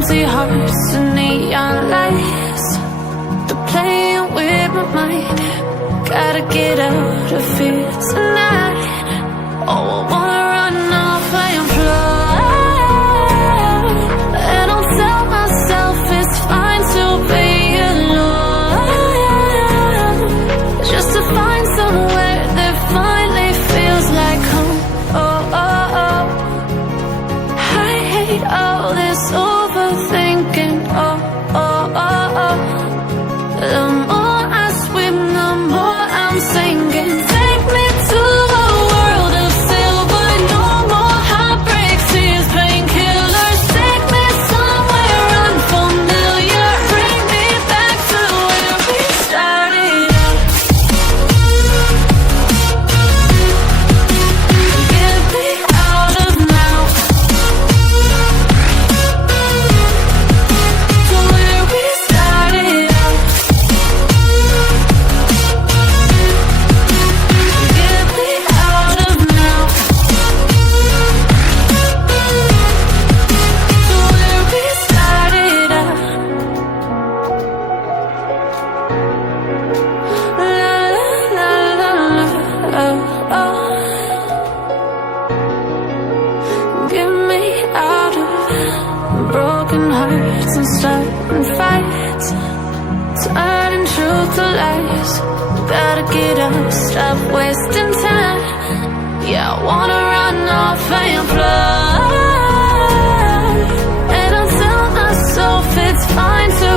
empty hearts and neon lights. They're playing with my mind. Gotta get out of here tonight. Oh, I wanna run off and fly. And I'll tell myself it's fine to be alone, just to find somewhere that finally feels like home. Oh, oh, oh. I hate all this overthinking. Oh, oh, oh, oh. The more I swim, the more I'm sinking. Take me to a world of silver. No more heartbreaks, tears, painkillers. Take me somewhere unfamiliar. Bring me back to where we started out. Get me out of now, to where we started out. Get me out of now, to where we started out. La la la la la, oh, oh. Get me out of broken hearts and starting fights, turning truth to lies. Gotta get up, stop wasting time. Yeah, I wanna run off and fly. And I'll tell myself it's fine to